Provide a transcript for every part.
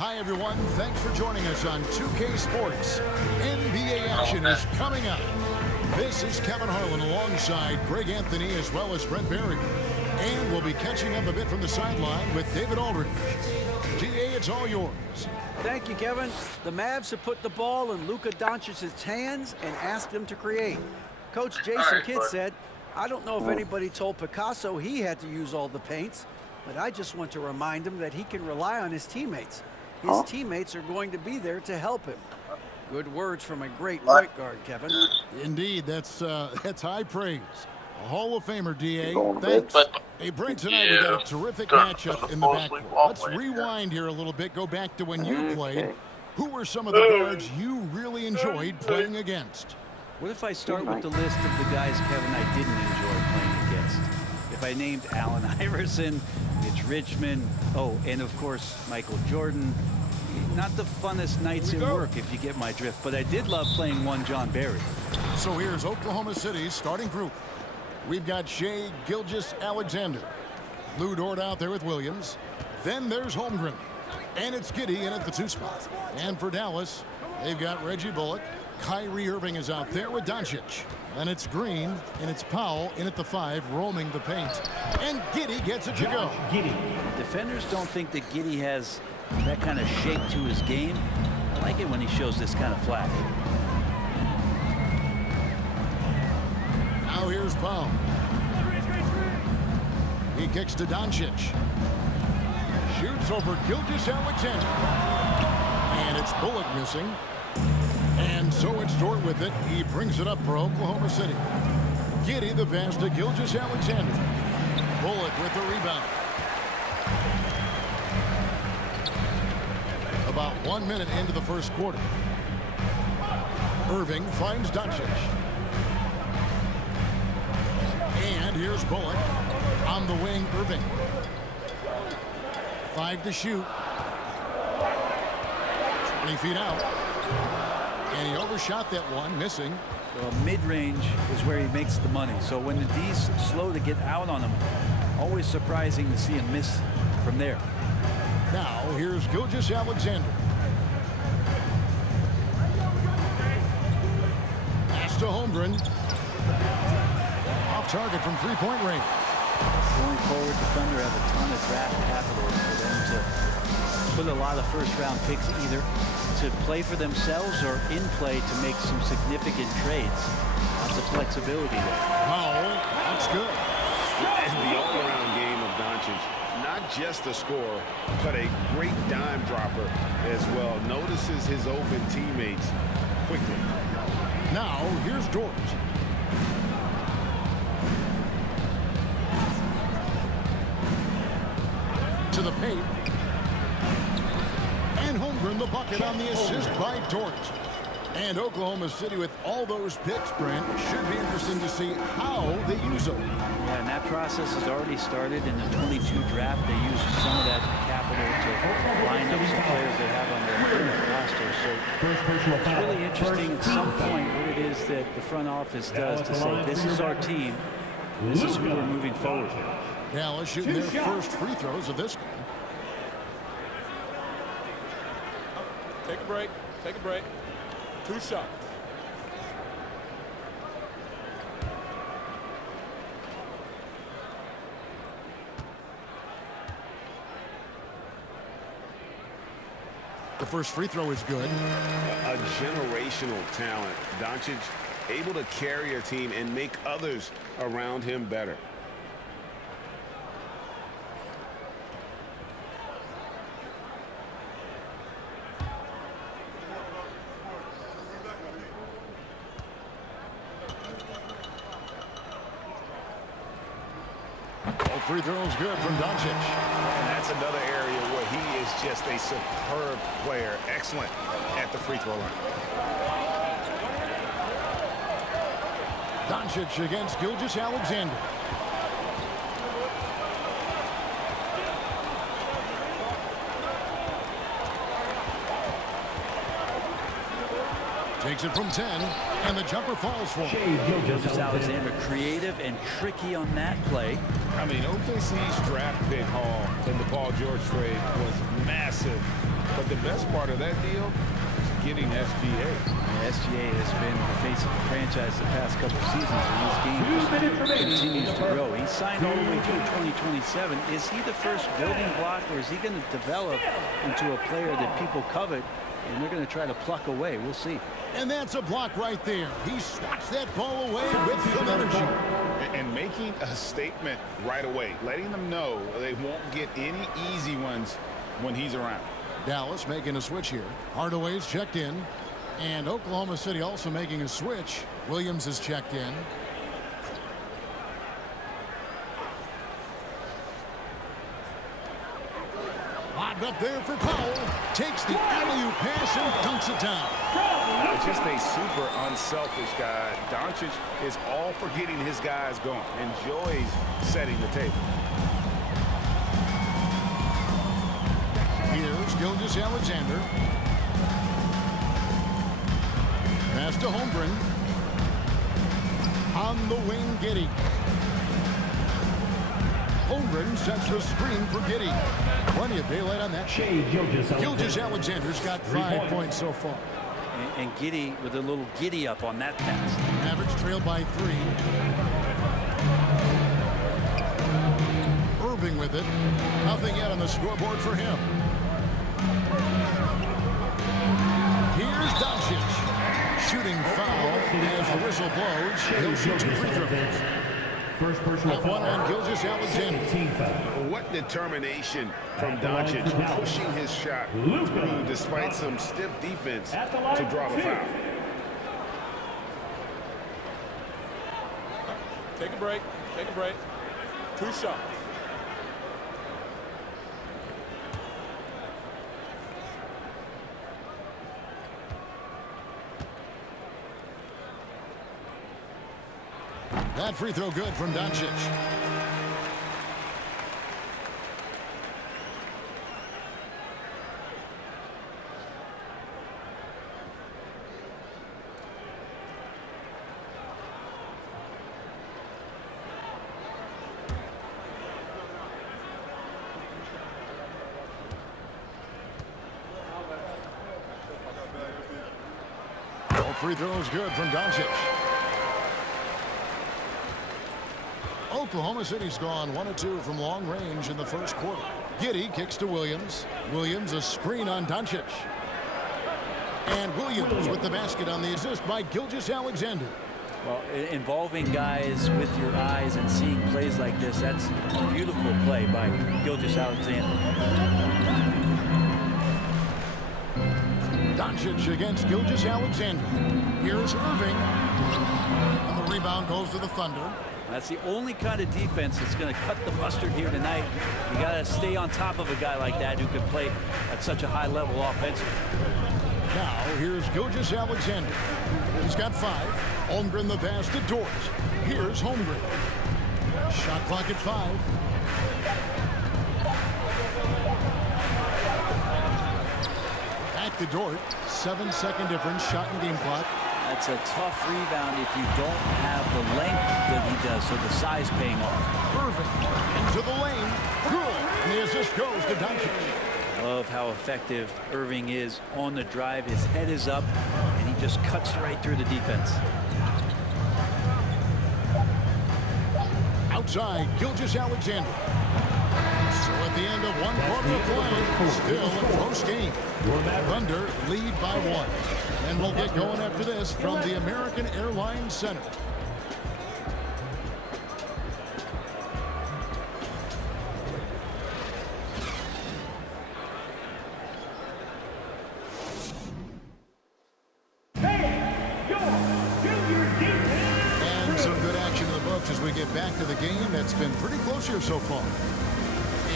Hi, everyone. Thanks for joining us on 2K Sports. NBA action is coming up. This is Kevin Harlan alongside Greg Anthony as well as Brent Barry. And we'll be catching up a bit from the sideline with David Aldridge. DA, it's all yours. Thank you, Kevin. The Mavs have put the ball in Luka Doncic's hands and asked him to create. Coach Jason Kidd said, I don't know if anybody told Picasso he had to use all the paints, but I just want to remind him that he can rely on his teammates. His teammates are going to be there to help him. Good words from a great point guard, Kevin. Indeed, that's high praise. A Hall of Famer, DA. Thanks. Hey, Brent, tonight we got a terrific matchup in the backcourt. Let's rewind here a little bit. Go back to when you played. Who were some of the guards you really enjoyed playing against? What if I start with the list of the guys, Kevin, I didn't enjoy playing against? If I named Allen Iverson, Mitch Richmond, and of course, Michael Jordan. Not the funnest nights at work, if you get my drift, but I did love playing one John Barry. So here's Oklahoma City's starting group. We've got Shai Gilgeous-Alexander. Lou Dort out there with Williams. Then there's Holmgren. And it's Giddey in at the 2 spot. And for Dallas, they've got Reggie Bullock. Kyrie Irving is out there with Doncic. Then it's Green, and it's Powell in at the 5, roaming the paint. And Giddey gets it to go. Defenders don't think that Giddey has that kind of shape to his game. I like it when he shows this kind of flash. Now here's Powell. He kicks to Doncic. Shoots over Gilgeous-Alexander. And it's Bullock missing. And so it's Dort with it. He brings it up for Oklahoma City. Giddey the pass to Gilgeous-Alexander. Bullock with the rebound. About 1 minute into the first quarter. Irving finds Doncic. And here's Bullock. On the wing, Irving. 5 to shoot. 20 feet out. And he overshot that one, missing. Well, mid-range is where he makes the money. So when the D's slow to get out on him, always surprising to see him miss from there. Now, here's Gilgeous-Alexander. Pass to Holmgren. Off target from three-point range. Going forward, the Thunder have a ton of draft capital for them to put a lot of first-round picks either to play for themselves or in play to make some significant trades. Lots of flexibility there. Powell, that's good. And the all-around game of Doncic. Not just a scorer, but a great dime dropper as well. Notices his open teammates quickly. Now, here's Dort. To the paint. And Holmgren the bucket on the assist by Dort. And Oklahoma City with all those picks, Brent, should be interesting to see how they use them. Yeah, and that process has already started in the 22 draft. They used some of that capital to line up some players they have on their roster. So it's really interesting at some point what it is that the front office does to say, this is our team. This is who we're moving forward with. Dallas shooting their first free throws of this game. Take a break. Take a break. 2 shots. The first free throw is good. A generational talent. Doncic able to carry a team and make others around him better. Free throws good from Doncic. And that's another area where he is just a superb player. Excellent at the free throw line. Doncic against Gilgeous-Alexander. Takes it from 10, and the jumper falls for him. Gilgeous Alexander creative and tricky on that play. I mean, OKC's draft pick haul in the Paul George trade was massive. But the best part of that deal is getting SGA. SGA has been the face of the franchise the past couple seasons, and his game continues to grow. He signed all the way through 2027. Is he the first building block, or is he going to develop into a player that people covet, and they're going to try to pluck away? We'll see. And that's a block right there. He swats that ball away with some energy. And making a statement right away, letting them know they won't get any easy ones when he's around. Dallas making a switch here. Hardaway's checked in. And Oklahoma City also making a switch. Williams is checked in. Lobbed up there for Powell. Takes the alley-oop pass and dunks it down. Just a super unselfish guy. Doncic is all for getting his guys going. Enjoys setting the table. Here's Gilgeous Alexander. Pass to Holmgren. On the wing, Giddey. Holmgren sets the screen for Giddey. Plenty of daylight on that. Gilgeous Alexander's got 5 points so far. And Giddey with a little giddy up on that pass. Mavericks trailed by 3. Irving with it. Nothing yet on the scoreboard for him. Here's Doncic. Shooting foul as the whistle blows. He'll shoot 2 free throws. First personal foul one on Gilgeous Alexander. What determination from Doncic, pushing his shot through despite some stiff defense to draw the foul. Take a break. Take a break. 2 shots. That free throw good from Doncic. All free throws good from Doncic. Oklahoma City's gone 1 of 2 from long range in the first quarter. Giddey kicks to Williams. Williams a screen on Doncic. And Williams with the basket on the assist by Gilgeous Alexander. Well, involving guys with your eyes and seeing plays like this, that's a beautiful play by Gilgeous Alexander. Doncic against Gilgeous Alexander. Here's Irving. And the rebound goes to the Thunder. That's the only kind of defense that's going to cut the mustard here tonight. You got to stay on top of a guy like that who can play at such a high level offensively. Now, here's Gilgeous Alexander. He's got 5. Holmgren the pass to Dort. Here's Holmgren. Shot clock at 5. Back to Dort. 7-second difference. Shot and game clock. That's a tough rebound if you don't have the length that he does, so the size paying off. Irving into the lane. Good. And the assist goes to Doncic. Love how effective Irving is on the drive. His head is up, and he just cuts right through the defense. Outside, Gilgeous Alexander. So at the end of 1 quarter of play, still a close game. Thunder lead by 1. And we'll get going after this from the American Airlines Center. And some good action in the books as we get back to the game that's been pretty close here so far.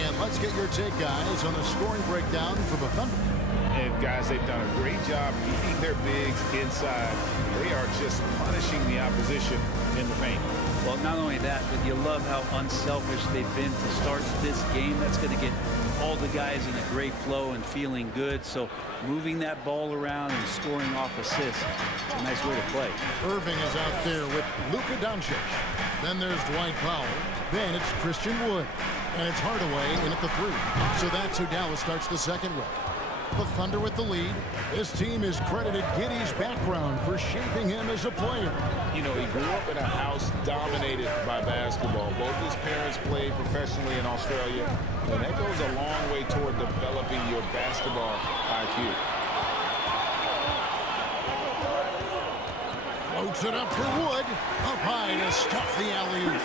And let's get your take, guys, on the scoring breakdown for the Thunder. And guys, they've done a great job keeping their bigs inside. They are just punishing the opposition in the paint. Well, not only that, but you love how unselfish they've been to start this game. That's going to get all the guys in a great flow and feeling good. So moving that ball around and scoring off assists, it's a nice way to play. Irving is out there with Luka Doncic. Then there's Dwight Powell. Then it's Christian Wood. And it's Hardaway in at the 3. So that's who Dallas starts the second with. The Thunder with the lead. This team has credited Giddey's background for shaping him as a player. You know, he grew up in a house dominated by basketball. Both his parents played professionally in Australia, and that goes a long way toward developing your basketball IQ. Floats it up for Wood. Up high to stuff the alley-oop.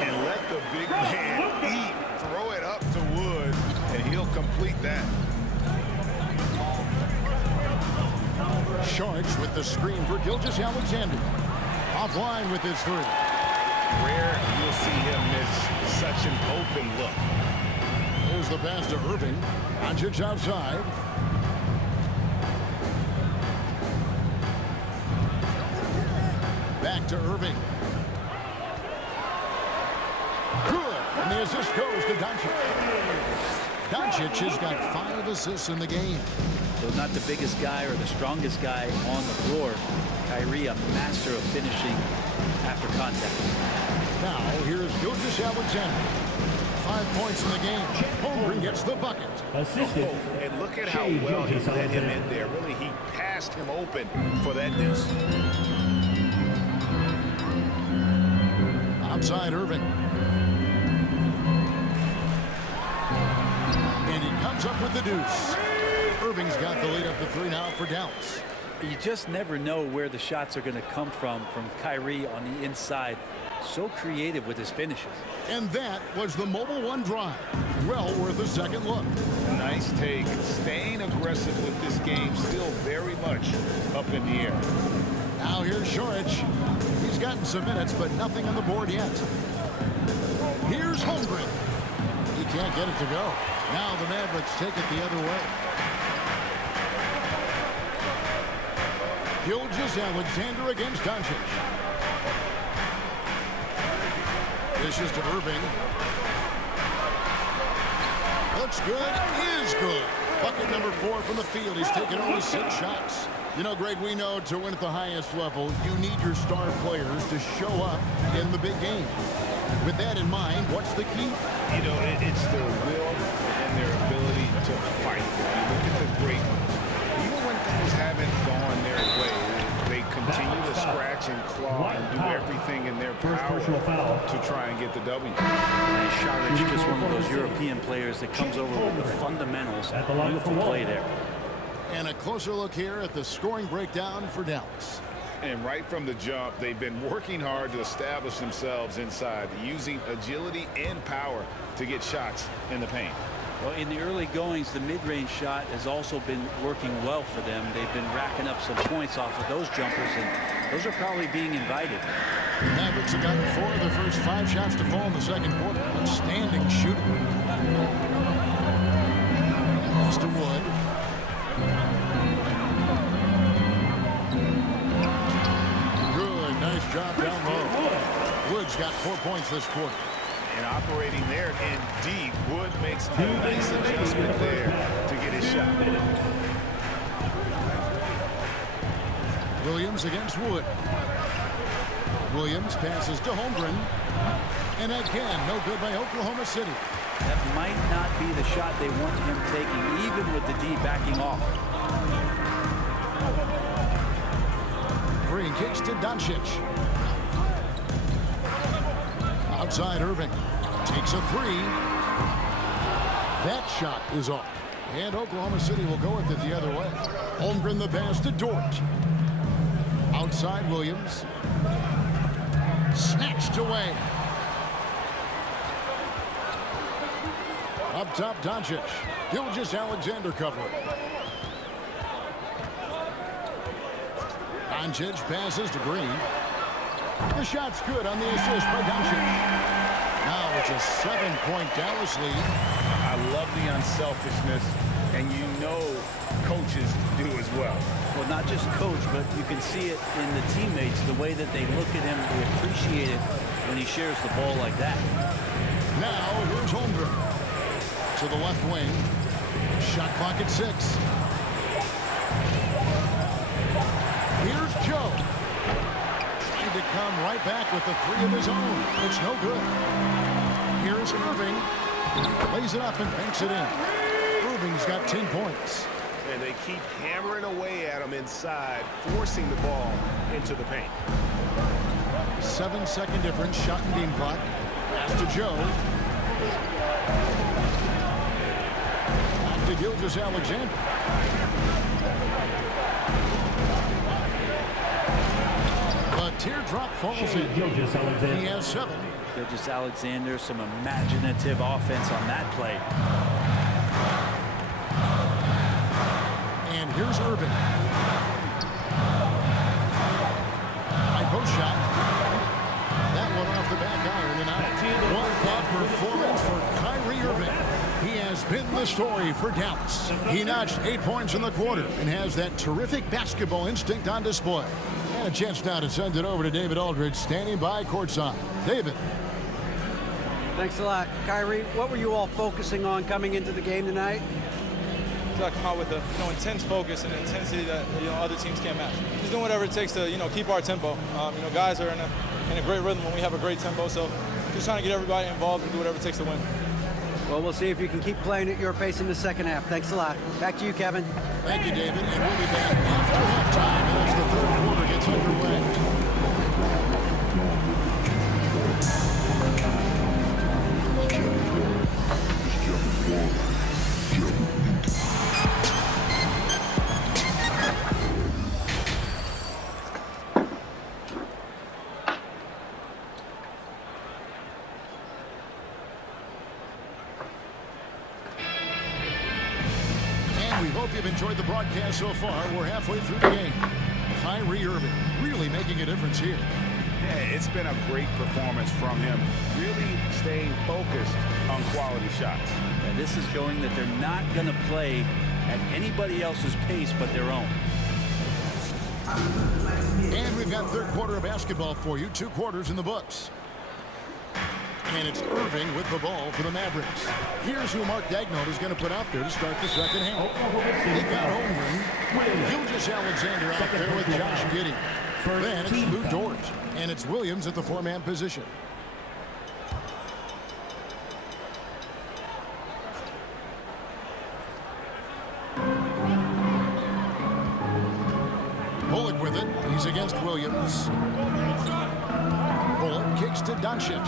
And let the big man eat. Throw it up to Wood, and he'll complete that. Sharks with the screen for Gilgeous-Alexander. Offline with his 3. Rare you'll see him miss such an open look. Here's the pass to Irving. Doncic outside. Back to Irving. Good. And the assist goes to Doncic. Doncic has got 5 assists in the game. Though not the biggest guy or the strongest guy on the floor, Kyrie a master of finishing after contact. Now here's Gilgeous-Alexander. 5 points in the game. Holmgren gets the bucket. Assisted. Oh, and look at how well he led him in there. Really, he passed him open for that deuce. Outside Irving. And he comes up with the deuce. Irving's got the lead up to 3 now for Dallas. You just never know where the shots are going to come from Kyrie on the inside. So creative with his finishes. And that was the Mobile One drive. Well worth a second look. Nice take. Staying aggressive with this game, still very much up in the air. Now here's Saric. He's gotten some minutes, but nothing on the board yet. Here's Holmgren. He can't get it to go. Now the Mavericks take it the other way. Gilgeous-Alexander against Doncic. This is to Irving. Looks good, is good. Bucket number 4 from the field. He's taken only 6 shots. You know, Greg, we know to win at the highest level, you need your star players to show up in the big game. With that in mind, what's the key? You know, it's their will and their ability to fight. If you look at the great ones, even when things haven't gone their way, they continue to scratch and claw and do everything in their power to try and get the W. Saric is just one of those European players that comes over with the fundamentals. Beautiful play there. And a closer look here at the scoring breakdown for Dallas. And right from the jump, they've been working hard to establish themselves inside, using agility and power to get shots in the paint. Well, in the early goings, the mid-range shot has also been working well for them. They've been racking up some points off of those jumpers, and those are probably being invited. The Mavericks have gotten 4 of their first 5 shots to fall in the second quarter. Outstanding shooting. Pass to Wood. Good, nice job down low. Wood's got 4 points this quarter. And operating there in deep, Wood makes a nice adjustment there to get his shot. Williams against Wood. Williams passes to Holmgren. And again, no good by Oklahoma City. That might not be the shot they want him taking, even with the D backing off. Green kicks to Doncic. Outside Irving. Takes a 3. That shot is off. And Oklahoma City will go with it the other way. Holmgren the pass to Dort. Outside Williams. Snatched away. Up top Doncic. Gilgeous-Alexander covering. Doncic passes to Green. The shot's good on the assist by Doncic. Now it's a 7-point Dallas lead. I love the unselfishness, and you know coaches do as well. Well, not just coach, but you can see it in the teammates, the way that they look at him, they appreciate it when he shares the ball like that. Now here's Holmgren to the left wing. Shot clock at 6. Here's Joe. Trying to come right back with the 3 of his own. It's no good. Here's Irving. Lays it up and banks it in. Irving's got 10 points. And they keep hammering away at him inside, forcing the ball into the paint. 7-second difference, shot and game clock. Pass to Joe. Back to Gilgeous-Alexander. A teardrop falls in. He has 7. Gilgeous-Alexander, some imaginative offense on that play. And here's Irving. High post shot. That one off the back iron and out. One-club performance for Kyrie Irving. He has been the story for Dallas. He notched 8 points in the quarter and has that terrific basketball instinct on display. And a chance now to send it over to David Aldridge, standing by courtside. David. Thanks a lot. Kyrie, what were you all focusing on coming into the game tonight? I come out with a intense focus and intensity that other teams can't match. Just doing whatever it takes to keep our tempo. Guys are in a great rhythm when we have a great tempo. So just trying to get everybody involved and do whatever it takes to win. Well, we'll see if you can keep playing at your pace in the second half. Thanks a lot. Back to you, Kevin. Thank you, David. And we'll be back after halftime as the third quarter gets underway. We hope you've enjoyed the broadcast so far. We're halfway through the game. Kyrie Irving really making a difference here. Yeah, it's been a great performance from him. Really staying focused on quality shots. And this is showing that they're not going to play at anybody else's pace but their own. And we've got third quarter of basketball for you. 2 quarters in the books. And it's Irving with the ball for the Mavericks. Here's who Mark Daigneault is going to put out there to start the second half. They've got Holmgren, Gilgeous-Alexander out there with Josh Giddey. Then it's Lou Dort, and it's Williams at the 4-man position. Bullock with it. He's against Williams. Bullock kicks to Doncic.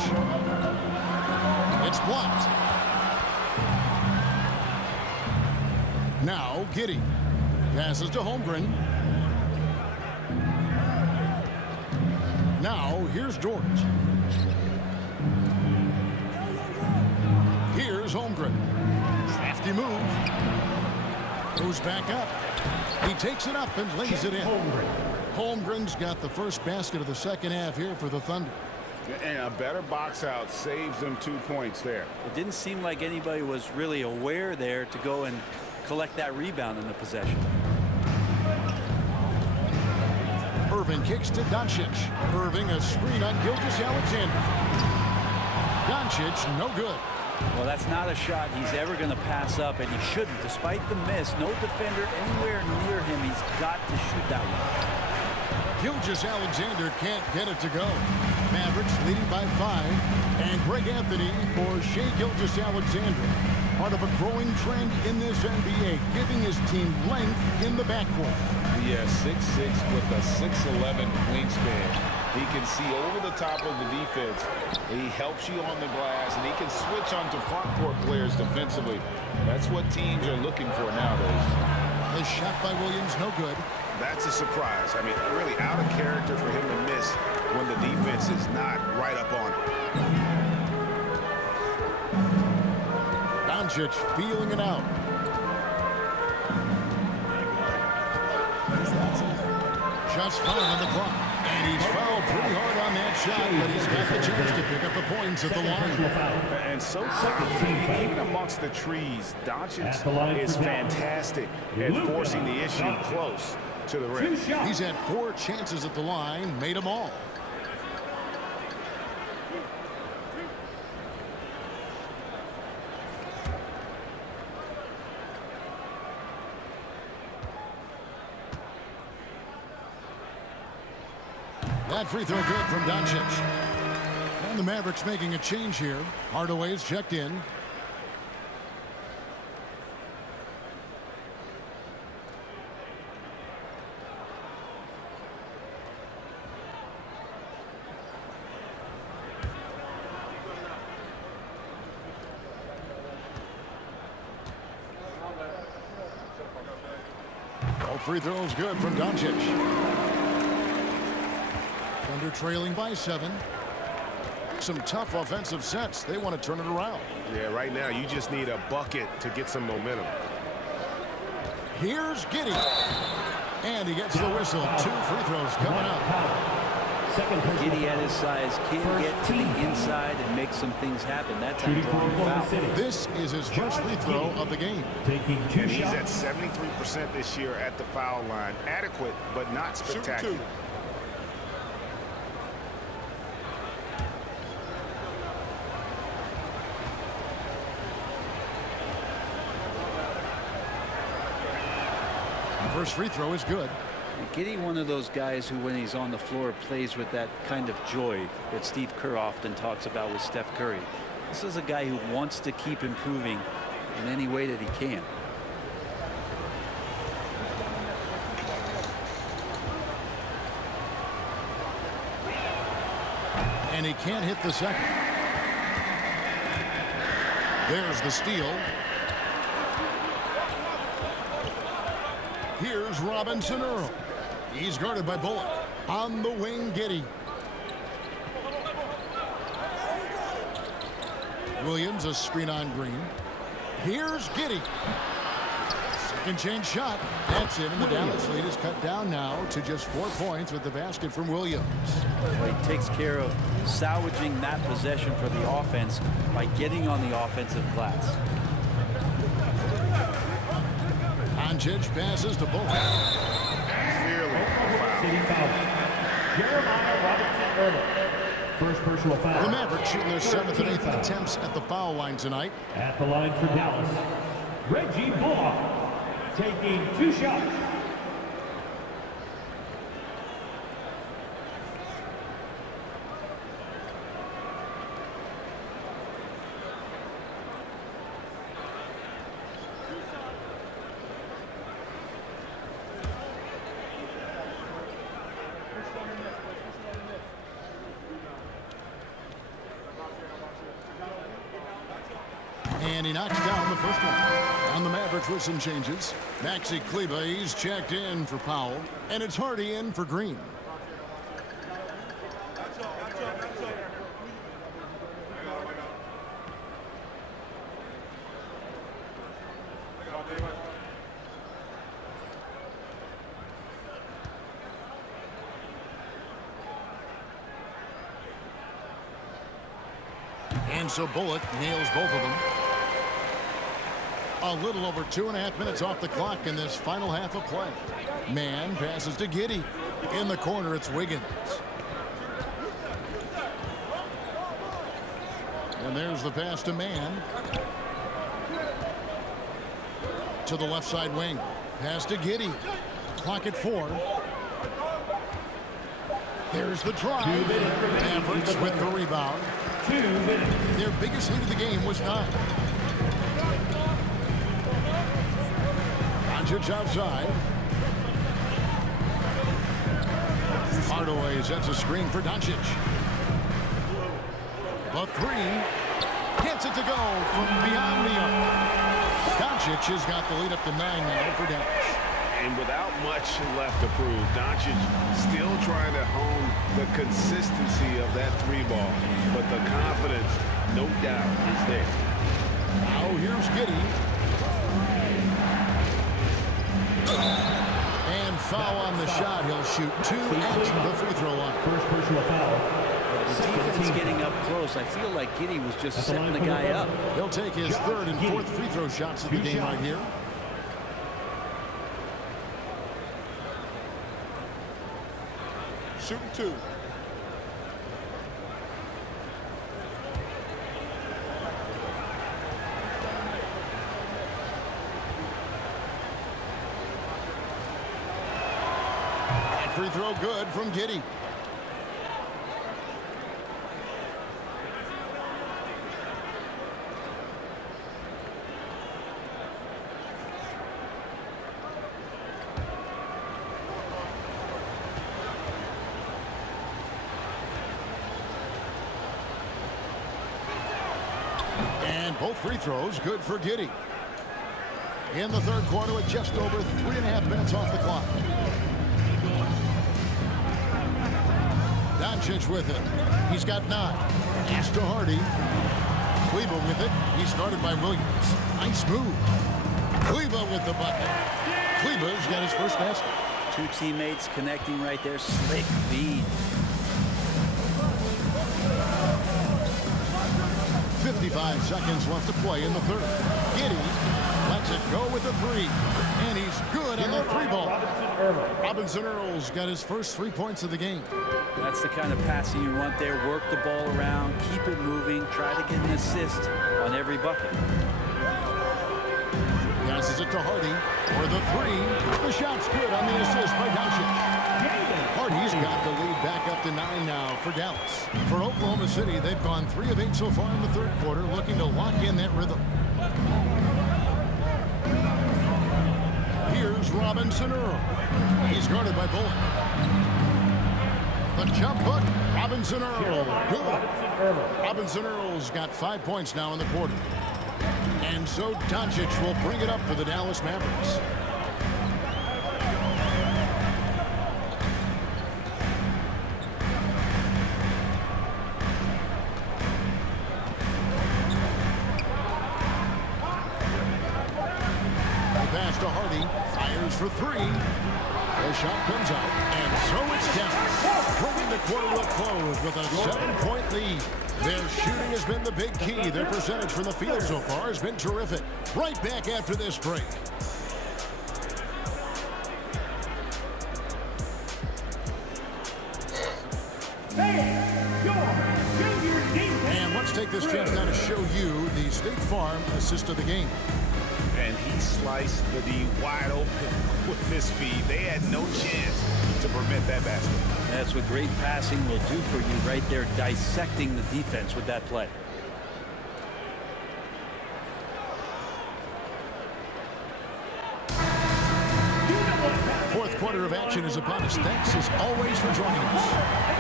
It's blocked. Now Giddey passes to Holmgren. Now here's Dort. Here's Holmgren. Crafty move. Goes back up. He takes it up and lays it in. Holmgren's got the first basket of the second half here for the Thunder. And a better box out saves them 2 points there. It didn't seem like anybody was really aware there to go and collect that rebound in the possession. Irving kicks to Doncic. Irving a screen on Gilgeous-Alexander. Doncic no good. Well, that's not a shot he's ever going to pass up, and he shouldn't. Despite the miss, no defender anywhere near him. He's got to shoot that one. Gilgeous-Alexander can't get it to go. Mavericks leading by 5. And Greg Anthony for Shai Gilgeous-Alexander. Part of a growing trend in this NBA, giving his team length in the backcourt. Yeah, 6'6" with a 6'11" wingspan. He can see over the top of the defense. He helps you on the glass, and he can switch onto front court players defensively. That's what teams are looking for nowadays. A shot by Williams, no good. That's a surprise. I mean, really out of character for him to miss when the defense is not right up on him. Doncic feeling it out. Just 5 on the clock. And he's fouled pretty hard on that shot, but he's got the chance to pick up the points at the line. And so quickly, even amongst the trees, Doncic is fantastic at forcing the issue close to the rim. He's had 4 chances at the line, made them all. That free throw good from Doncic. And the Mavericks making a change here. Hardaway's checked in. All free throws good from Doncic. Thunder trailing by 7. Some tough offensive sets. They want to turn it around. Yeah, right now you just need a bucket to get some momentum. Here's Giddey. And he gets the whistle. 2 free throws coming up. Giddey at his size can get to the inside and make some things happen. That time drawing a foul. This is his first free throw of the game. Taking 2 And he's shots. at 73% this year at the foul line. Adequate, but not spectacular. First free throw is good. Giddey, one of those guys who, when he's on the floor, plays with that kind of joy that Steve Kerr often talks about with Steph Curry. This is a guy who wants to keep improving in any way that he can. And he can't hit the second. There's the steal. Here's Robinson Earl. He's guarded by Bullock. On the wing, Giddey. Williams, a screen on Green. Here's Giddey. Second change shot. That's it, and the Dallas lead is cut down now to just 4 points with the basket from Williams. Well, he takes care of salvaging that possession for the offense by getting on the offensive glass. Doncic passes to Bullock. Clearly a foul. City foul. Jeremiah Robinson Earl. First personal foul. The Mavericks shooting their 7th and 8th attempts at the foul line tonight. At the line for Dallas, Reggie Bullock taking 2 shots. And he knocks down the first one. On the Mavericks with some changes. Maxi Kleba, he's checked in for Powell. And it's Hardy in for Green. And so Bullock nails both of them. A little over 2.5 minutes off the clock in this final half of play. Man passes to Giddey. In the corner, it's Wiggins. And there's the pass to Man. To the left side wing. Pass to Giddey. Clock at 4. There's the drive. Mavericks with the rebound. 2 minutes. Their biggest lead of the game was 9. Doncic outside. Hardaway sets a screen for Doncic. The 3 gets it to go from beyond the arc. Doncic has got the lead up to 9 now for Dallas. And without much left to prove, Doncic still trying to hone the consistency of that 3 ball. But the confidence, no doubt, is there. Now here's Giddey. And foul on the shot. He'll shoot 2 at the free throw line. First personal foul. The defense getting up close. I feel like Giddey was just setting the guy up. He'll take his 3rd and 4th free throw shots of the game right here. Shooting 2. Free throw good from Giddey. free throws, good for Giddey. In the third quarter with just over 3.5 minutes off the clock. Doncic with it. He's got 9. Pass to Hardy. Kleba with it. He's guarded by Williams. Nice move. Kleba with the bucket. Kleba's got his first basket. Two teammates connecting right there. Slick feed. 55 seconds left to play in the third. Giddey lets it go with the 3. And he's good on the 3-ball. Robinson Earl's got his first 3 points of the game. That's the kind of passing you want there. Work the ball around, keep it moving, try to get an assist on every bucket. Passes it to Hardy for the 3. The shot's good on the assist by Doncic. Hardy's got the lead back up to 9 now for Dallas. For Oklahoma City, they've gone 3 of 8 so far in the third quarter, looking to lock in that rhythm. Here's Robinson Earl. He's guarded by Bullock. The jump hook. Robinson Earl. Good. Robinson Earl's got 5 points now in the quarter. And so Doncic will bring it up for the Dallas Mavericks. The pass to Hardy. Fires for 3. The shot comes out. And so it's Dallas. Bringing the quarter to a close with a 7-point lead. Their shooting has been the big key. Their percentage from the field so far has been terrific. Right back after this break. And let's take this chance now to show you the State Farm assist of the game. And he sliced the D wide open with his feed. They had no chance to prevent that basket. That's what great passing will do for you right there, dissecting the defense with that play. Fourth quarter of action is upon us. Thanks as always for joining us.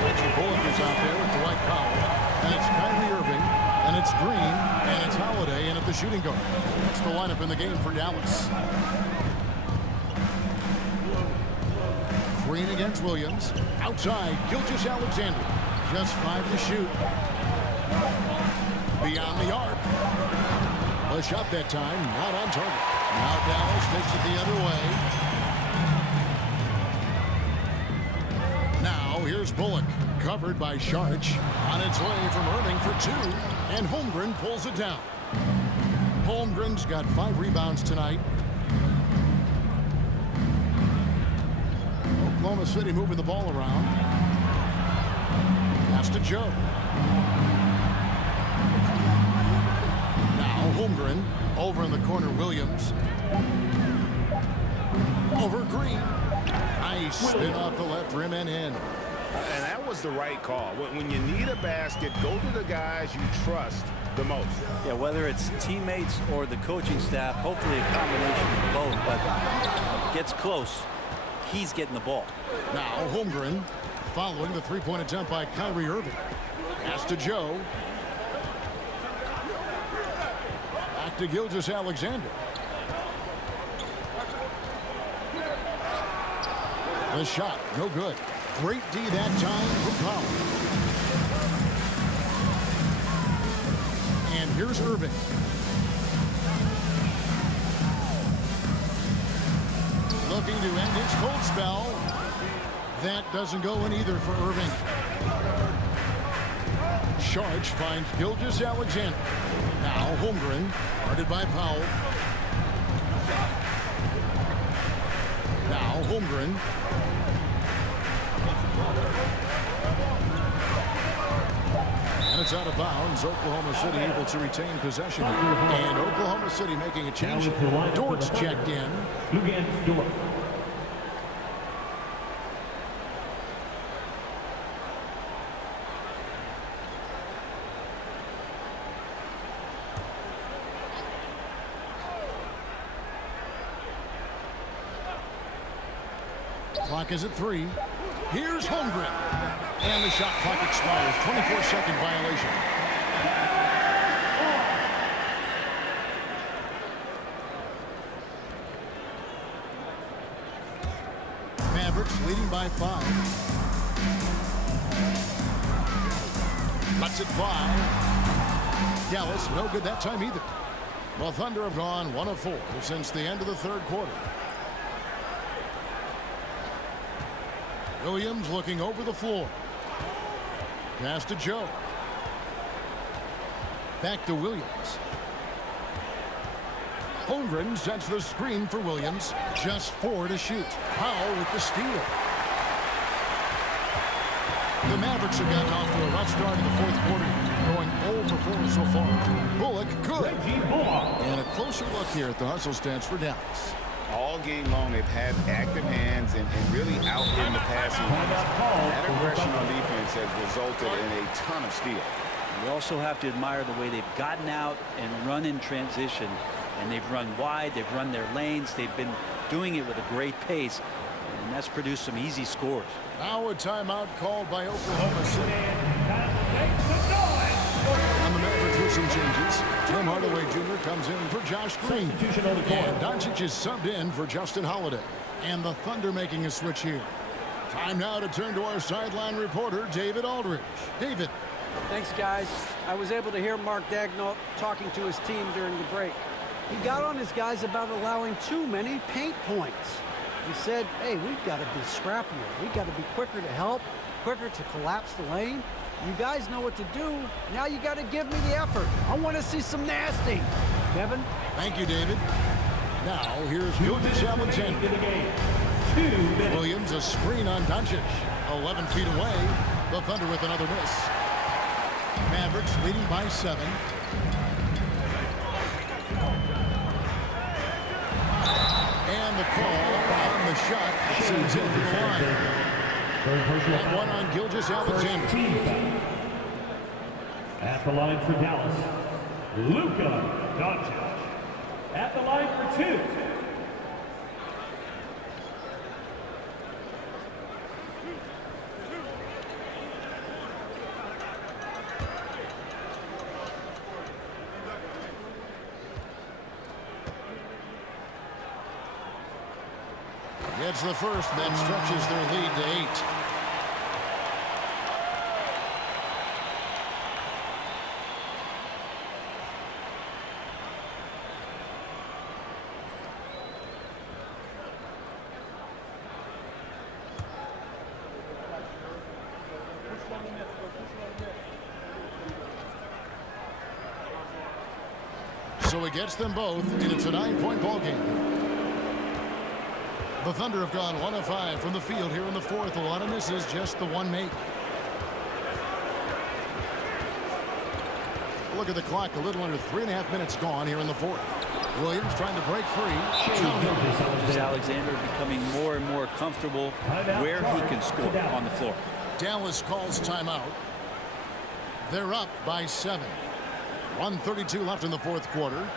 Reggie Bullock is out there with Dwight Powell. And it's Kyrie Irving. And it's Green. And it's Holiday. And at the shooting guard. That's the lineup in the game for Dallas. Green against Williams. Outside, Gilgeous-Alexander. Just 5 to shoot. Beyond the arc. The shot that time, not on target. Now Dallas takes it the other way. Now here's Bullock. Covered by Sharch. On its way from Irving for 2. And Holmgren pulls it down. Holmgren's got 5 rebounds tonight. Oklahoma City moving the ball around. Pass to Joe. Now Holmgren. Over in the corner, Williams. Over Green. Nice spin off the left rim and in. And that was the right call. When you need a basket, go to the guys you trust the most. Yeah, whether it's teammates or the coaching staff, hopefully a combination of both, but gets close. He's getting the ball. Now Holmgren following the three-point attempt by Kyrie Irving. Pass to Joe. Back to Gilgeous-Alexander. The shot, no good. Great D that time from Powell. And here's Irving. Looking to end his cold spell. That doesn't go in either for Irving. Sharch finds Gilgeous-Alexander. Now Holmgren, guarded by Powell. Now Holmgren. And it's out of bounds. Oklahoma City able to retain possession. And Oklahoma City making a change. Dort's checked in. Dort. Clock is at 3. Here's Holmgren. And the shot clock expires. 24-second violation. Mavericks leading by 5. Lets it fly. Dallas, no good that time either. The Thunder have gone 1 of 4 since the end of the third quarter. Williams looking over the floor. Pass to Joe. Back to Williams. Holmgren sets the screen for Williams. Just 4 to shoot. Powell with the steal. The Mavericks have gotten off to a rough start in the fourth quarter, going 0 for 4 so far. Bullock good. And a closer look here at the hustle stats for Dallas. All game long, they've had active hands and really out in the passing lanes. That aggression on defense has resulted in a ton of steals. You also have to admire the way they've gotten out and run in transition. And they've run wide, they've run their lanes, they've been doing it with a great pace, and that's produced some easy scores. Now a timeout called by Oklahoma City. On the Mavericks with some changes. Tim Hardaway Jr. comes in for Josh Green. And Doncic is subbed in for Justin Holiday. And the Thunder making a switch here. Time now to turn to our sideline reporter, David Aldridge. David. Thanks, guys. I was able to hear Mark Daigneault talking to his team during the break. He got on his guys about allowing too many paint points. He said, hey, we've got to be scrappier. We've got to be quicker to help, quicker to collapse the lane. You guys know what to do. Now you got to give me the effort. I want to see some nasty. Kevin? Thank you, David. Now, here's Gilgeous Alexander. Williams, a screen on Doncic. 11 feet away. The Thunder with another miss. Mavericks leading by 7. And the call on the shot sends into the line. That one on Gilgeous Alexander. At the line for Dallas, Luka Doncic. At the line for 2. Gets the first, then stretches their lead to 8. So he gets them both, and it's a 9-point ball game. The Thunder have gone 1 of 5 from the field here in the fourth. A lot of misses, just the one make. Look at the clock, a little under 3.5 minutes gone here in the fourth. Williams trying to break free. Gilgeous Alexander becoming more and more comfortable where he can score on the floor. Dallas calls timeout. They're up by 7. 1:32 left in the fourth quarter.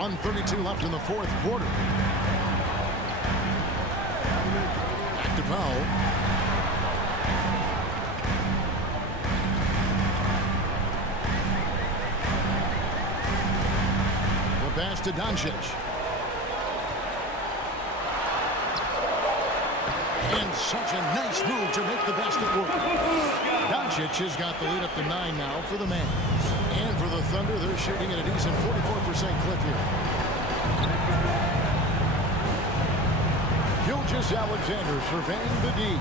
.132 left in the fourth quarter. Back to Powell. The pass to Doncic. And such a nice move to make the basket work. Doncic has got the lead up to 9 now for the Mavs. And for the Thunder, they're shooting at a decent 44% clip here. Gilgeous Alexander surveying the D.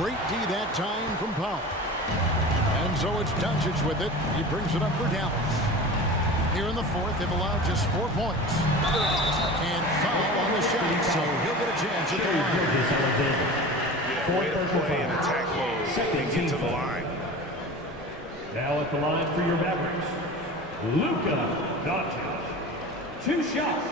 Great D that time from Powell. And so it's Doncic with it. He brings it up for Dallas. Here in the fourth, they've allowed just 4 points. And foul on the shot, so he'll get a chance at the line. Way to play in attack mode and get to the line. Now at the line for your Mavericks, Luka Doncic. 2 shots.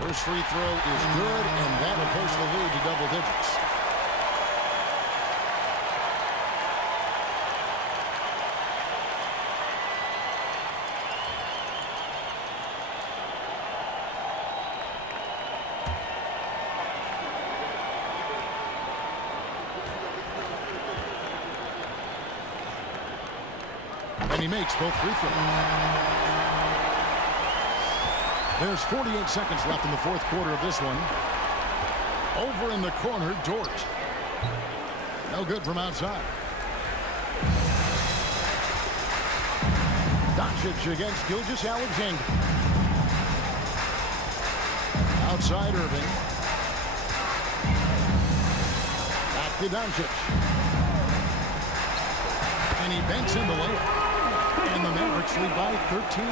First free throw is good, and that will push the lead to double digits. And he makes both free throws. There's 48 seconds left in the fourth quarter of this one. Over in the corner, Dort. No good from outside. Doncic against Gilgeous-Alexander. Outside Irving. Back to Doncic. And he banks in the layup. And the Mavericks lead by 13.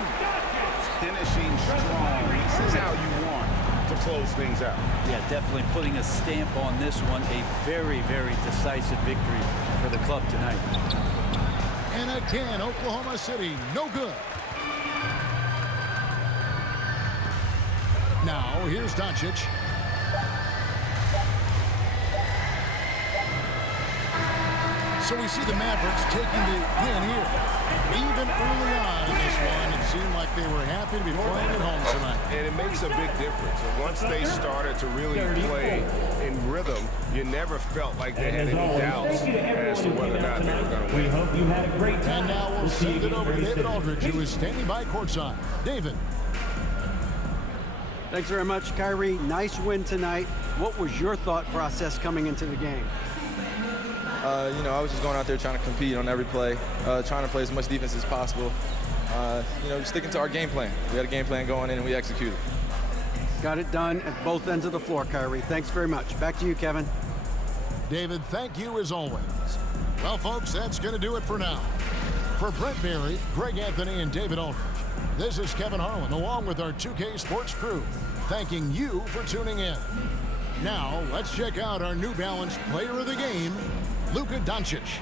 Finishing strong. This is how you want to close things out. Yeah, definitely putting a stamp on this one. A very, very decisive victory for the club tonight. And again, Oklahoma City, no good. Now, here's Doncic. So we see the Mavericks taking the win here. Even early on in this one, it seemed like they were happy to be playing at home tonight. And it makes a big difference. And once they started to really play in rhythm, you never felt like they had any doubts as to whether or not they were going to win. We hope you had a great time. And now we'll send it over to David Aldridge, who is standing by courtside. David. Thanks very much, Kyrie. Nice win tonight. What was your thought process coming into the game? I was just going out there trying to compete on every play, trying to play as much defense as possible. Just sticking to our game plan. We had a game plan going in and we executed. Got it done at both ends of the floor, Kyrie. Thanks very much. Back to you, Kevin. David, thank you as always. Well, folks, that's going to do it for now. For Brent Berry, Greg Anthony, and David Aldridge, this is Kevin Harlan, along with our 2K Sports crew, thanking you for tuning in. Now, let's check out our New Balance player of the game, Luka Doncic.